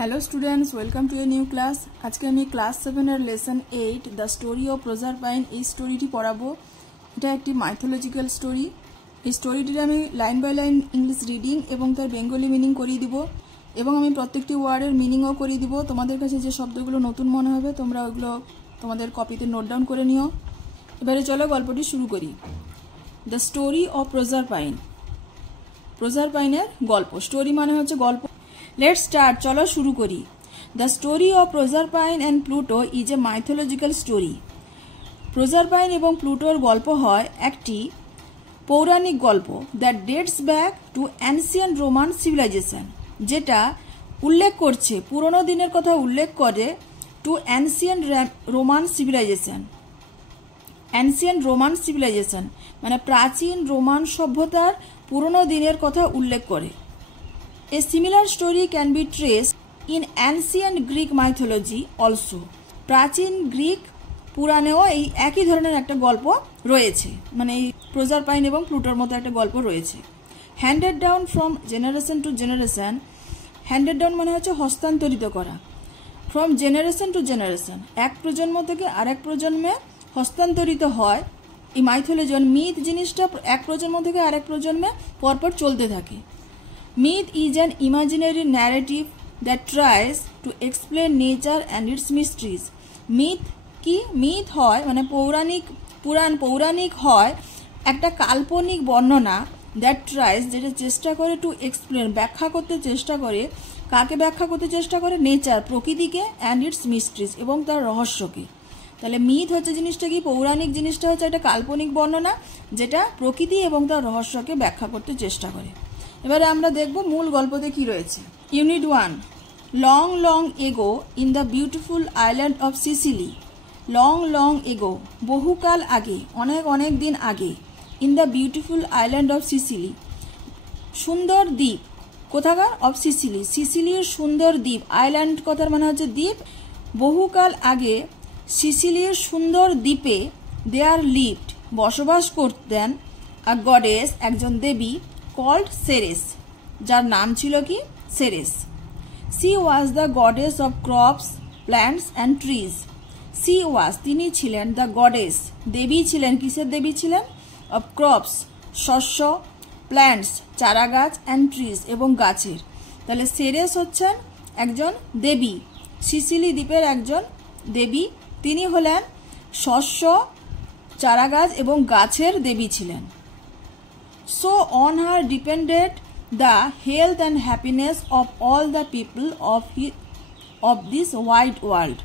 Hello students, welcome to a new class. आज के আমি ক্লাস 7 এর lesson 8 the story of Proserpine এই স্টোরিটি পড়াবো। এটা একটি মাইথোলজিক্যাল স্টোরি। এই স্টোরিটির আমি line by line English reading এবং তার বেঙ্গলি মিনিং করিয়ে দিব এবং আমি প্রত্যেকটি ওয়ার্ডের মিনিংও করিয়ে দিব। তোমাদের কাছে যে শব্দগুলো নতুন মনে হবে তোমরা ওগুলো তোমাদের কপিতে নোট ডাউন করে নিও। এবারে চলো গল্পটি শুরু করি। দ্য স্টোরি অফ প্রজারপাইন, প্রজারপাইনের গল্প। স্টোরি মানে হচ্ছে গল্প। Let's start. চলো শুরু করি। The story of Proserpine and Pluto is a mythological story. প্রজারপাইন এবং প্লুটোর গল্প হয় একটি পৌরাণিক গল্প that dates back to ancient Roman civilization, যেটা উল্লেখ করছে পুরনো দিনের কথা উল্লেখ করে to ancient Roman civilization. Ancient Roman civilization মানে প্রাচীন রোমান সভ্যতার পুরনো দিনের কথা উল্লেখ করে। A similar story can be traced in ancient Greek mythology also. প্রাচীন গ্রিক পুরাণেও এই একই ধরনের একটা গল্প রয়েছে, মানে এই প্রজারপাইন এবং প্লুটোর মতো একটা গল্প রয়েছে। Handed down from generation to generation. Handed down মানে হচ্ছে হস্তান্তরিত করা। ফ্রম জেনারেশন টু জেনারেশন, এক প্রজন্ম থেকে আরেক প্রজন্মে হস্তান্তরিত হয়। এই মাইথোলজি মিথ জিনিসটা এক প্রজন্ম থেকে আরেক প্রজন্মে পরপর চলতে থাকে। Myth is an imaginary narrative that tries to explain nature and its mysteries. Myth কি? মিথ হয় মানে পৌরাণিক হয় একটা কাল্পনিক বর্ণনা that tries, যেটা চেষ্টা করে টু এক্সপ্লেন, ব্যাখ্যা করতে চেষ্টা করে। কাকে ব্যাখ্যা করতে চেষ্টা করে? নেচার, প্রকৃতিকে, অ্যান্ড ইটস মিস্ট্রিজ, এবং তার রহস্যকে। তাহলে মিথ হচ্ছে জিনিসটা কি? পৌরাণিক জিনিসটা হচ্ছে একটা কাল্পনিক বর্ণনা যেটা প্রকৃতি এবং তার রহস্যকে ব্যাখ্যা করতে চেষ্টা করে। এবারে আমরা দেখব মূল গল্পতে কি রয়েছে। Unit 1, long long ago in the beautiful island of Sicily. Long long ago বহুকাল আগে, অনেক অনেক দিন আগে। In the beautiful island of Sicily সুন্দর দ্বীপ। কোথাকার? অফ সিসিলি, সিসিলির সুন্দর দ্বীপ। আইল্যান্ড কথার মানে হচ্ছে দ্বীপ। বহুকাল আগে সিসিলির সুন্দর দ্বীপে দেয়ার লিভড বসবাস করতেন আ গডেস, একজন দেবী, called Ceres, যার নাম ছিল কি? Ceres. She was the goddess of crops, plants and trees. She was, তিনি ছিলেন, the goddess, দেবী ছিলেন। কিসের দেবী ছিলেন? of crops, শস্য, plants, চারাগাছ, and trees, এবং গাছের। তাহলে সেরেস হচ্ছেন একজন দেবী, সিসিলি দ্বীপের একজন দেবী। তিনি হলেন শস্য, চারাগাছ এবং গাছের দেবী ছিলেন। So on her depended the health and happiness of all the people of this wide world.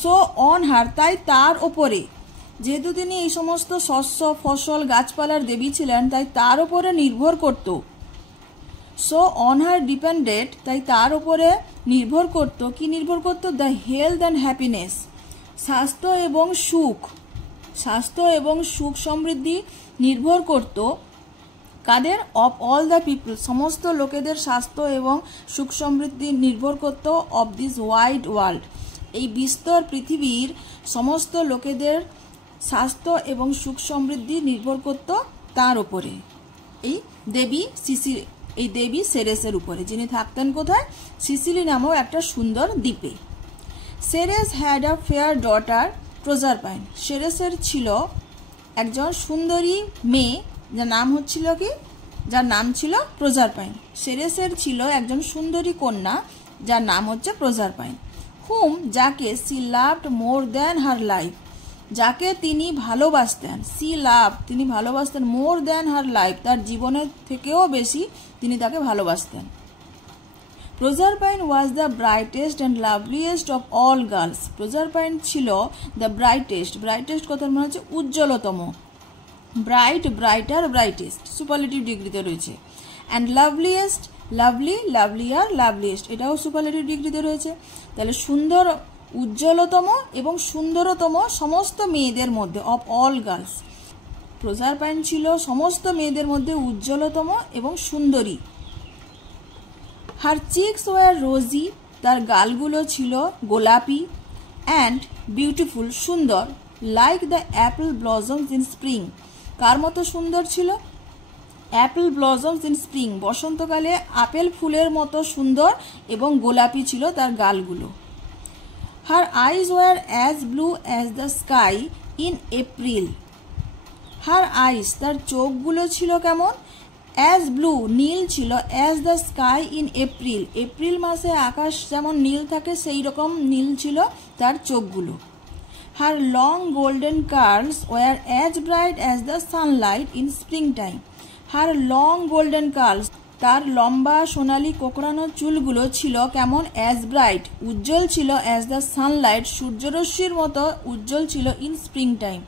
So on her, তাই তার ওপরে, যেহেতু তিনি এই সমস্ত শস্য, ফসল, গাছপালার দেবী ছিলেন, তাই তার ওপরে নির্ভর করত। So on her depended, তাই তার ওপরে নির্ভর করত। কি নির্ভর করত? the health and happiness, স্বাস্থ্য এবং সুখ, স্বাস্থ্য এবং সুখ সমৃদ্ধি নির্ভর করত। কাদের? অফ অল দ্য পিপল, সমস্ত লোকেদের স্বাস্থ্য এবং সুখ সমৃদ্ধি নির্ভর করত। অফ দিস ওয়াইড ওয়ার্ল্ড, এই বিস্তর পৃথিবীর সমস্ত লোকেদের স্বাস্থ্য এবং সুখ সমৃদ্ধি নির্ভর করত তার উপরে, এই দেবী সেরেসের উপরে, যিনি থাকতেন কোথায়? সিসিলি নামক একটা সুন্দর দ্বীপে। Ceres had a fair daughter Proserpine. সেরেসের ছিল একজন সুন্দরী মেয়ে, যার নাম হচ্ছিল কি? যার নাম ছিল প্রজারপাইন। সেরেসের ছিল একজন সুন্দরী কন্যা যার নাম হচ্ছে প্রজারপাইন। হুম, যাকে she loved more than her life, যাকে তিনি ভালোবাসতেন। সি লাভ, তিনি ভালোবাসতেন। মোর দ্যান হার লাইফ, তার জীবনের থেকেও বেশি তিনি তাকে ভালোবাসতেন। Proserpine was the brightest and loveliest of all girls. Proserpine ছিল দ্য ব্রাইটেস্ট, ব্রাইটেস্ট কথার মানে হচ্ছে উজ্জ্বলতম। ব্রাইট, ব্রাইটার, ব্রাইটেস্ট সুপারলেটিভ ডিগ্রিতে রয়েছে। অ্যান্ড লাভলিয়েস্ট, লাভলি, লাভলিয়ার, লাভলিয়েস্ট এটাও সুপারলেটিভ ডিগ্রিতে রয়েছে। তাহলে সুন্দর, উজ্জ্বলতম এবং সুন্দরতম সমস্ত মেয়েদের মধ্যে। অফ অল গার্লস, প্রজারপাইন ছিল সমস্ত মেয়েদের মধ্যে উজ্জ্বলতম এবং সুন্দরী। হার চিকস ওয়ার রোজি, তার গালগুলো ছিল গোলাপি। অ্যান্ড বিউটিফুল, সুন্দর। Like the apple blossoms in spring, কার মতো সুন্দর ছিল? অ্যাপেল ব্লজমস ইন স্প্রিং, বসন্তকালে আপেল ফুলের মতো সুন্দর এবং গোলাপি ছিল তার গালগুলো। Her eyes were as blue as the sky in April, her eyes তার চোখগুলো ছিল কেমন, অ্যাজ ব্লু নীল ছিল, as the sky in April April মাসে আকাশ যেমন নীল থাকে সেই রকম নীল ছিল তার চোখগুলো। Her long golden curls were as bright as the sunlight in spring time, her long golden curls তার লম্বা সোনালি কোকড়ানো চুলগুলো ছিল কেমন, অ্যাজ ব্রাইট উজ্জ্বল ছিল, অ্যাজ দ্য সানলাইট সূর্যরশ্মির মতো উজ্জ্বল ছিল, ইন স্প্রিং টাইম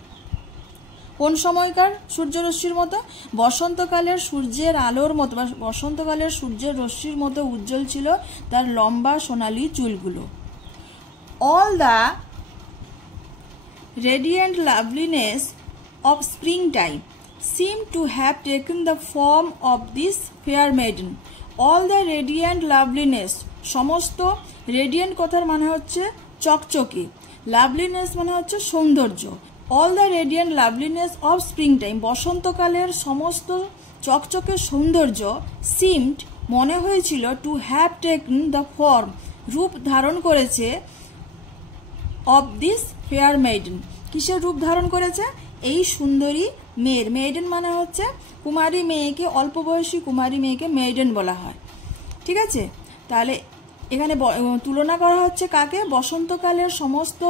কোন সময়কার সূর্যরশ্মির মতো, বসন্তকালের সূর্যের আলোর মতো বা বসন্তকালের সূর্যের রশ্মির মতো উজ্জ্বল ছিল তার লম্বা সোনালি চুলগুলো। All the radiant loveliness of spring time seemed to have taken the form of this fair maiden. All the radiant loveliness, সমস্ত রেডিয়েন্ট কথার মানে হচ্ছে চকচকে, লাভলিনেস মানে হচ্ছে সৌন্দর্য। All the radiant loveliness of spring time, বসন্তকালের সমস্ত চকচকে সৌন্দর্য, সিমড মনে হয়েছিল, to have taken the form রূপ ধারণ করেছে, অফ দিস ফেয়ার মেইডেন কিসের রূপ ধারণ করেছে, এই সুন্দরী মেয়ের, মেইডেন মানে হচ্ছে কুমারী মেয়েকে, অল্প বয়সী কুমারী মেয়েকে মেইডেন বলা হয়। ঠিক আছে, তাহলে এখানে তুলনা করা হচ্ছে কাকে, বসন্তকালের সমস্ত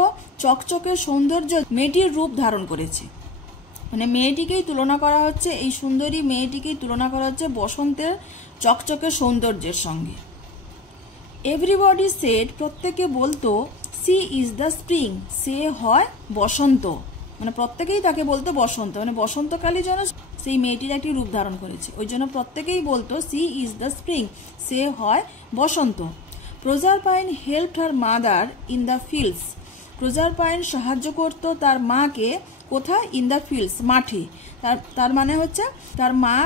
চকচকে সৌন্দর্য মেয়েটির রূপ ধারণ করেছে, মানে মেয়েটিকেই তুলনা করা হচ্ছে, এই সুন্দরী মেয়েটিকেই তুলনা করা হচ্ছে বসন্তের চকচকে সৌন্দর্যের সঙ্গে। এভরিবডি সেড, প্রত্যেকে বলতো, সি ইজ দ্য স্প্রিং, সে হয় বসন্ত, মানে প্রত্যেকেই তাকে বলতো বসন্ত, মানে বসন্তকালের জন্য সেই মেয়েটির একটি রূপ ধারণ করেছে, ওই জন্য প্রত্যেকেই বলতো সি ইজ দ্য স্প্রিং, সে হয় বসন্ত। Proserpine helped her mother in the fields, Proserpine সাহায্য করত তার মাকে কোথায়, ইন দ্য ফিল্ডস মাঠে, তার মানে হচ্ছে তার মা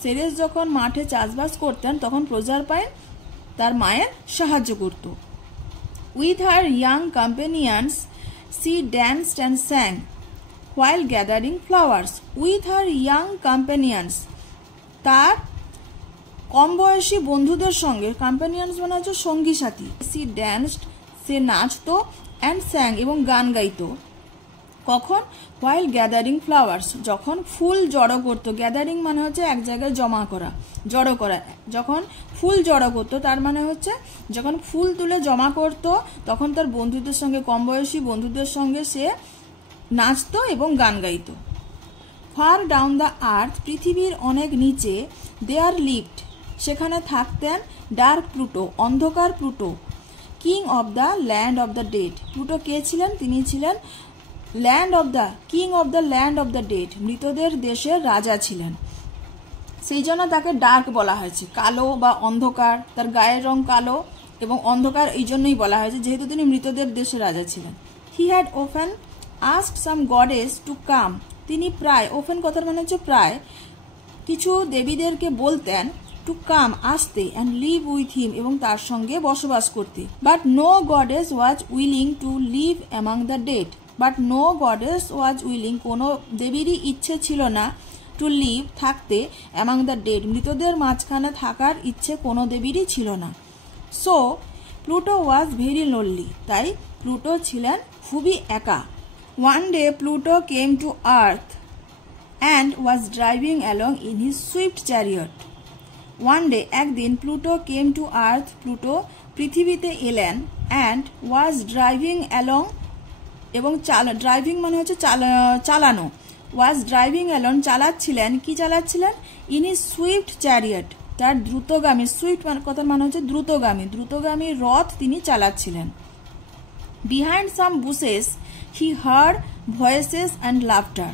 সেরেস যখন মাঠে চাষবাস করতেন তখন প্রজারপাইন তার মায়ের সাহায্য করত। With her young companions she danced and sang while gathering flowers. With her young companions, তার কম বয়সী বন্ধুদের সঙ্গে, কম্পানিয়ন্স মানে হচ্ছে সঙ্গী সাথী, সি ড্যান্সড সে নাচতো, অ্যান্ড স্যাং এবং গান গাইতো, কখন, while gathering flowers যখন ফুল জড়ো করতো, গ্যাদারিং মানে হচ্ছে এক জায়গায় জমা করা, জড়ো করা, যখন ফুল জড়ো করতো তার মানে হচ্ছে যখন ফুল তুলে জমা করতো তখন তার বন্ধুদের সঙ্গে, কম বয়সী বন্ধুদের সঙ্গে সে নাচতো এবং গান গাইত। ফার ডাউন দ্য আর্থ, পৃথিবীর অনেক নিচে, দেয়ার লিভড সেখানে থাকতেন, ডার্ক প্লুটো অন্ধকার Pluto, king of the land of the dead, Pluto কে ছিলেন, তিনি ছিলেন land of the king of the land of the dead, মৃতদের দেশের রাজা ছিলেন, সেই জন্য তাকে ডার্ক বলা হয়েছে, কালো বা অন্ধকার, তার গায়ের রং কালো এবং অন্ধকার এই জন্যই বলা হয়েছে যেহেতু তিনি মৃতদের দেশের রাজা ছিলেন। He had often asked some goddess to come, তিনি প্রায়, ওফেন কথার মানে হচ্ছে প্রায়, কিছু দেবীদেরকে বলতেন, টু কাম আসতে, অ্যান্ড লিভ উইথ হিম এবং তার সঙ্গে বসবাস করতে, but no goddess was willing to live among the dead, but no goddess was willing কোনো দেবীরই ইচ্ছে ছিল না, টু লিভ থাকতে, অ্যামাং দ্য ডেড মৃতদের মাঝখানে থাকার ইচ্ছে কোনো দেবীরই ছিল না। So Pluto was very lonely, তাই প্লুটো ছিলেন খুবই একা। One day Pluto came to Earth and was driving along in his swift chariot. One day, একদিন Pluto came to Earth, Pluto পৃথিবীতে এলেন, and was driving along এবং driving মানে হচ্ছে চালানো, was driving along চালাচ্ছিলেন, কি চালাচ্ছিলেন, in his swift chariot তার দ্রুতগামী, সুইফট কথার মানে হচ্ছে দ্রুতগামী, দ্রুতগামী রথ তিনি চালাচ্ছিলেন। Behind some bushes he heard voices and laughter.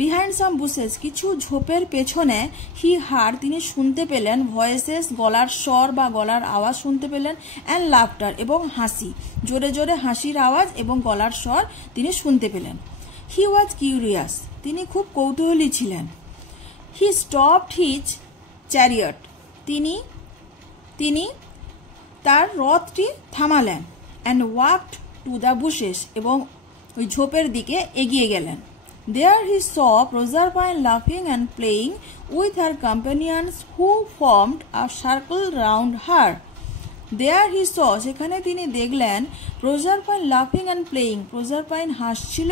Behind some bushes কিছু ঝোপের পেছনে, he heard তিনি শুনতে পেলেন, voices গলার স্বর বা গলার আওয়াজ শুনতে পেলেন, and laughter এবং হাসি, জোরে জোরে হাসির আওয়াজ এবং গলার স্বর তিনি শুনতে পেলেন। He was curious, তিনি খুব কৌতূহলী ছিলেন। He stopped his chariot, তিনি তার রথটি থামালেন, and walked to the bushes এবং ওই ঝোপের দিকে এগিয়ে গেলেন। There he saw Proserpine laughing and playing with her companions who formed a circle round her. There he saw, সেখানে তিনি দেখলেন Proserpine laughing and playing, Proserpine হাসছিল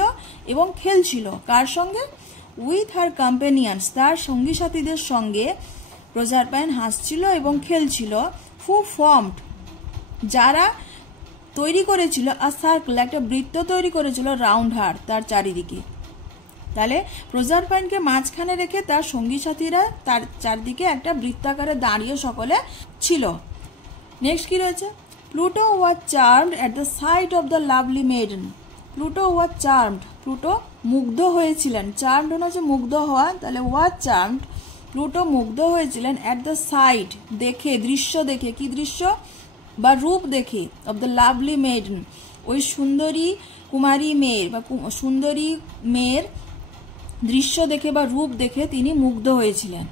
এবং খেলছিল কার সঙ্গে? With her companions, তার সঙ্গী সাথীদের সঙ্গে Proserpine হাসছিল এবং খেলছিল, who formed, যারা তৈরি করেছিল a circle, একটা বৃত্ত তৈরি করেছিল রাউন্ড হার, তার চারিদিকে। তাহলে প্রজারপাইনকে মাঝখানে রেখে তার সঙ্গী সাথীরা তার চারদিকে একটা বৃত্তাকারে দাঁড়িয়ে সকলে ছিল। নেক্সট কি রয়েছে? Pluto was charmed at the sight of the lovely maiden. Pluto was charmed, Pluto মুগ্ধ হয়েছিলেন। চার্মড হচ্ছে মুগ্ধ হওয়া, তাহলে ওয়াজ চার্মড, প্লুটো মুগ্ধ হয়েছিলেন অ্যাট দ্য সাইট, দেখে, দৃশ্য দেখে, কি দৃশ্য? বা রূপ দেখে, অফ দ্য লাভলি মেডেন, ওই সুন্দরী কুমারী মেয়ের বা সুন্দরী মেয়ের দৃশ্য দেখে বা রূপ দেখে তিনি মুগ্ধ হয়েছিলেন।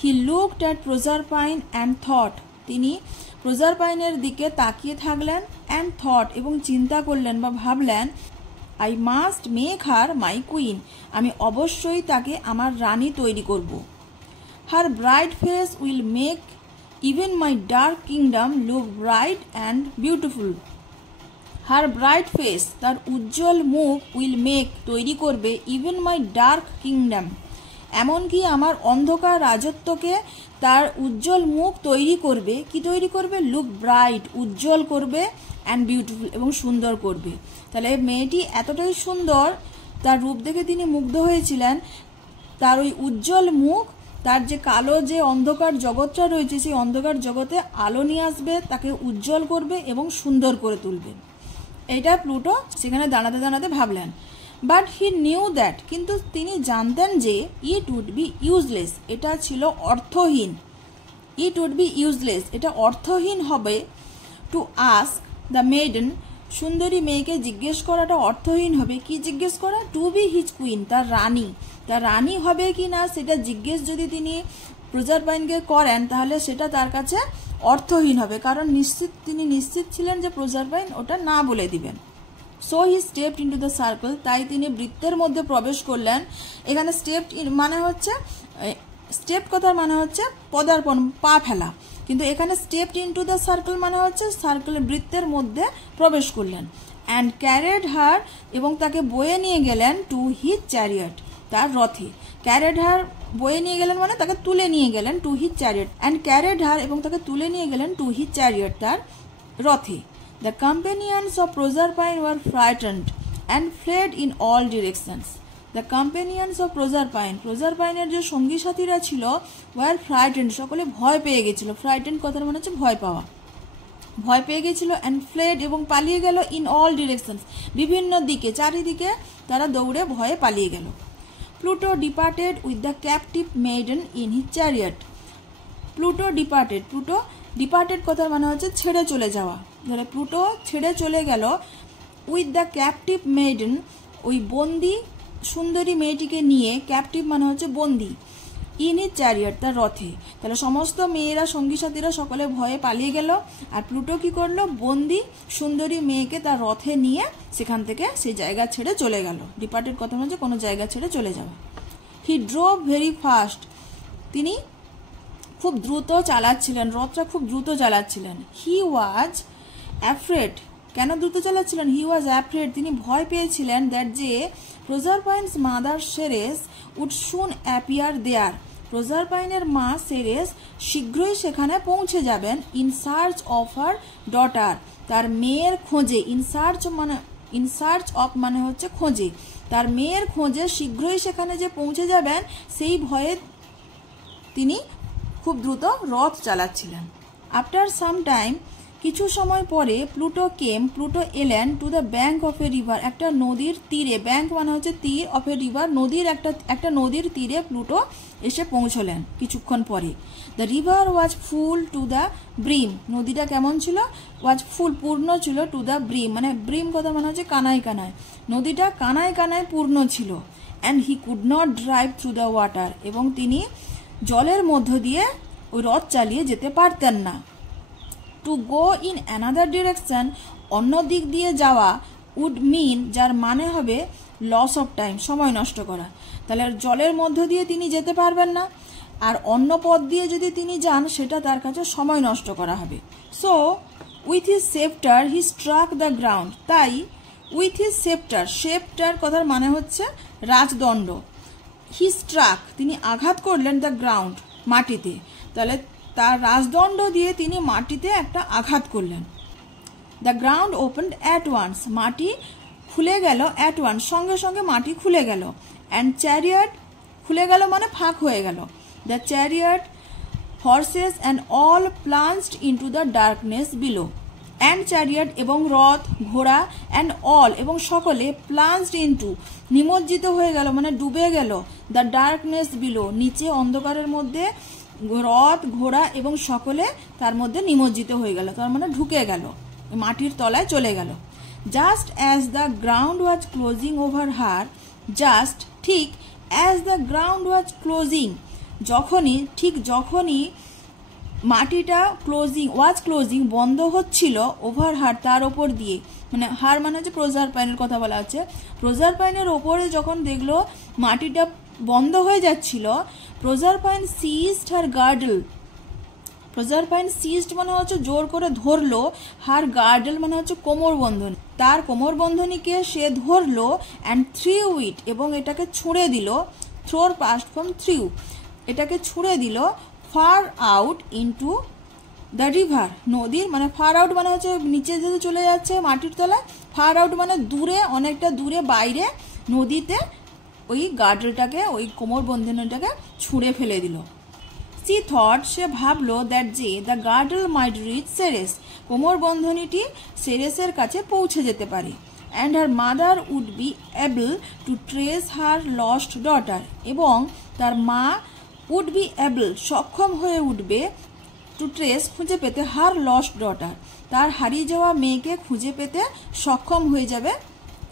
He looked at Proserpine and thought, তিনি প্রজারপাইনের দিকে তাকিয়ে থাকলেন, অ্যান্ড থট, এবং চিন্তা করলেন বা ভাবলেন, I must make her my queen, আমি অবশ্যই তাকে আমার রানী তৈরি করব। Her bright face will make even my dark kingdom look bright and beautiful. Her bright face, তার উজ্জ্বল মুখ, উইল মেক, তৈরি করবে, ইভেন মাই ডার্ক কিংডম, এমনকি আমার অন্ধকার রাজত্বকে তার উজ্জ্বল মুখ তৈরি করবে। কি তৈরি করবে? লুক ব্রাইট, উজ্জ্বল করবে, অ্যান্ড বিউটিফুল, এবং সুন্দর করবে। তাহলে মেয়েটি এতটাই সুন্দর, তার রূপ দেখে তিনি মুগ্ধ হয়েছিলেন, তার ওই উজ্জ্বল মুখ, তার যে কালো যে অন্ধকার জগৎটা রয়েছে সেই অন্ধকার জগতে আলো নিয়ে আসবে, তাকে উজ্জ্বল করবে এবং সুন্দর করে তুলবে। এটা প্লুটো সেখানে দাঁড়াতে দাঁড়াতে ভাবলেন। বাট হি নিউ দ্যাট, কিন্তু তিনি জানতেন যে ইট উড বি ইউজলেস, এটা ছিল অর্থহীন। ইট উড বি ইউজলেস, এটা অর্থহীন হবে। টু আস্ক দ্য মেডেন, সুন্দরী মেয়েকে জিজ্ঞেস করাটা অর্থহীন হবে। কি জিজ্ঞেস করা? টু বি হিজ কুইন, তার রানী। তার রানী হবে কি না সেটা জিজ্ঞেস যদি তিনি প্রজারপাইনকে করেন তাহলে সেটা তার কাছে অর্থহীন হবে, কারণ তিনি নিশ্চিত ছিলেন যে প্রজারপাইন ওটা না বলে দিবেন। So he stepped into the circle, তাই তিনি বৃত্তের মধ্যে প্রবেশ করলেন। এখানে স্টেপড মানে হচ্ছে, স্টেপ কথার মানে হচ্ছে পদার্পণ, পা ফেলা, কিন্তু এখানে স্টেপড ইনটু দ্য সার্কেল মানে হচ্ছে সার্কেলের বৃত্তের মধ্যে প্রবেশ করলেন। অ্যান্ড ক্যারেড হার, এবং তাকে বয়ে নিয়ে গেলেন, টু হিজ চ্যারিয়ট, তার রথে। ক্যারেড হার বয়ে নিয়ে গেলেন মানে তাকে তুলে নিয়ে গেলেন, to his chariot, and carried her, এবং তাকে তুলে নিয়ে গেলেন, টু হিজ চ্যারিয়ট, তার রথে। The companions of Proserpine were frightened and fled in all directions. The companions of Proserpine, প্রজারপাইনের যে সঙ্গী সাথীরা ছিল, were frightened, সকলে ভয় পেয়ে গেছিল। frightened কথার মানে হচ্ছে ভয় পাওয়া, ভয় পেয়ে গেছিল। and fled, এবং পালিয়ে গেল, in all directions, বিভিন্ন দিকে, চারিদিকে তারা দৌড়ে ভয়ে পালিয়ে গেল। Pluto departed with the captive maiden in his chariot. Pluto departed, Pluto departed কথার মানে হচ্ছে ছেড়ে চলে যাওয়া। ধরে প্লুটো ছেড়ে চলে গেল, উইথ দ্য ক্যাপটিভ মেডেন, ওই বন্দি সুন্দরী মেয়েটিকে নিয়ে, ক্যাপটিভ মানে হচ্ছে বন্দি, ইন হিজ চ্যারিয়ট, তার রথে। তাহলে সমস্ত মেয়েরা সঙ্গী সাথীরা সকলে ভয়ে পালিয়ে গেল, আর প্লুটো কি করলো? বন্দি সুন্দরী মেয়েকে তার রথে নিয়ে সেখান থেকে সেই জায়গা ছেড়ে চলে গেল। ডিপার্টেড কথা মানে হচ্ছে কোনো জায়গা ছেড়ে চলে যাওয়া। হি ড্রোভ ভেরি ফাস্ট, তিনি খুব দ্রুত চালাচ্ছিলেন, রথটা খুব দ্রুত চালাচ্ছিলেন। হি ওয়াজ অ্যাফ্রেড, কেন দ্রুত চালাচ্ছিলেন? হি ওয়াজ অ্যাফ্রেড, তিনি ভয় পেয়েছিলেন, দ্যাট যে Proserpine's mother Ceres would soon appear there, প্রজারপাইনের মা সেরেস শীঘ্রই সেখানে পৌঁছে যাবেন, in search of her daughter, তার মেয়ের খোঁজে। ইন সার্চ অফ মানে হচ্ছে খোঁজে, তার মেয়ের খোঁজে শীঘ্রই সেখানে যে পৌঁছে যাবেন সেই ভয়ে তিনি খুব দ্রুত রথ চালাচ্ছিলেন। আফটার সাম টাইম, কিছু সময় পরে, প্লুটো এলেন, to the bank of A river, একটা নদীর তীরে। ব্যাঙ্ক মানে হচ্ছে তীর, অফ এ রিভার, নদীর একটা নদীর তীরে প্লুটো এসে পৌঁছলেন কিছুক্ষণ পরে। The river was full to the brim, নদীটা কেমন ছিল? ওয়াজ ফুল, পূর্ণ ছিল, টু দ্য ব্রিম মানে ব্রিম কথা মানে হচ্ছে কানায় কানায়, নদীটা কানায় কানায় পূর্ণ ছিল। And he could not drive through the water, এবং তিনি জলের মধ্য দিয়ে ওই রথ চালিয়ে যেতে পারতেন না। To go in another direction, অন্য দিক দিয়ে যাওয়া, উড মিন, যার মানে হবে লস অফ টাইম, সময় নষ্ট করা। তাহলে জলের মধ্য দিয়ে তিনি যেতে পারবেন না, আর অন্য পথ দিয়ে যদি তিনি যান সেটা তার কাছে সময় নষ্ট করা হবে। So with his sceptre he struck the ground, তাই উইথ হিজ সেপ্টার, সেপ্টার কথার মানে হচ্ছে রাজদণ্ড, হি স্ট্রাক তিনি আঘাত করলেন দ্য গ্রাউন্ড মাটিতে, তাহলে তার রাজদণ্ড দিয়ে তিনি মাটিতে একটা আঘাত করলেন। The ground opened at once, মাটি খুলে গেল, অ্যাট ওয়ান্স সঙ্গে সঙ্গে মাটি খুলে গেল, অ্যান্ড চ্যারিয়ট খুলে গেল মানে ফাঁক হয়ে গেল, the chariot horses and all plunged into the darkness below, and chariot এবং রথ ঘোড়া, অ্যান্ড অল এবং সকলে, প্লাঞ্জড ইন্টু নিমজ্জিত হয়ে গেল মানে ডুবে গেল, দ্য ডার্কনেস বিলো নিচে অন্ধকারের মধ্যে, রথ ঘোড়া এবং সকলে তার মধ্যে নিমজ্জিত হয়ে গেল, তার মানে ঢুকে গেল, মাটির তলায় চলে গেল। Just as the ground was closing over her, just ঠিক, as the ground was closing যখনই মাটিটা ক্লোজিং বন্ধ হচ্ছিল, ওভার হার তার ওপর দিয়ে, মানে হার মানে হচ্ছে প্রোজারপাইনের কথা বলা হচ্ছে, প্রোজারপাইনের ওপরে যখন দেখলো মাটিটা বন্ধ হয়ে যাচ্ছিল, প্রোজারপাইন সিজড হার গার্ডল, প্রোজারপাইন সিজড মানে হচ্ছে জোর করে ধরলো, হার গার্ডল মানে হচ্ছে কোমর বন্ধনী, তার কোমর বন্ধনীকে সে ধরলো, অ্যান্ড থ্রিউ ইট এবং এটাকে ছুঁড়ে দিল, থ্রোর পাস্ট ফর্ম থ্রিউ, এটাকে ছুঁড়ে দিল, far out into the river, নদীর মানে ফার আউট মানে হচ্ছে নিচে যেতে চলে যাচ্ছে মাটির তলায়, ফার আউট মানে দূরে, অনেকটা দূরে বাইরে নদীতে ওই গার্ডলটাকে, ওই কোমর বন্ধনীটাকে ছুঁড়ে ফেলে দিল। সি থট সে ভাবলো, দ্যাট যে the girdle might reach Ceres, কোমর বন্ধনীটি সেরেসের কাছে পৌঁছে যেতে পারে, and her mother would be able to trace her lost daughter, এবং তার মা উড বি এবল সক্ষম হয়ে উঠবে, টু ট্রেস খুঁজে পেতে, হার লস্ট ডটার তার হারিয়ে যাওয়া মেয়েকে খুঁজে পেতে সক্ষম হয়ে যাবে,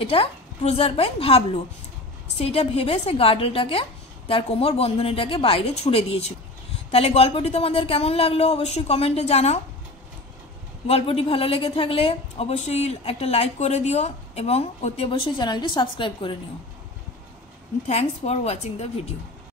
এটা প্রোজারপাইন ভাবলো। সেইটা ভেবে সে গার্ডলটাকে, তার কোমর বন্ধনীটাকে বাইরে ছুঁড়ে দিয়েছিল। তাহলে গল্পটি তোমাদের কেমন লাগলো অবশ্যই কমেন্টে জানাও। গল্পটি ভালো লেগে থাকলে অবশ্যই একটা লাইক করে দিও এবং অতি অবশ্যই চ্যানেলটি সাবস্ক্রাইব করে নিও। Thanks for watching the video.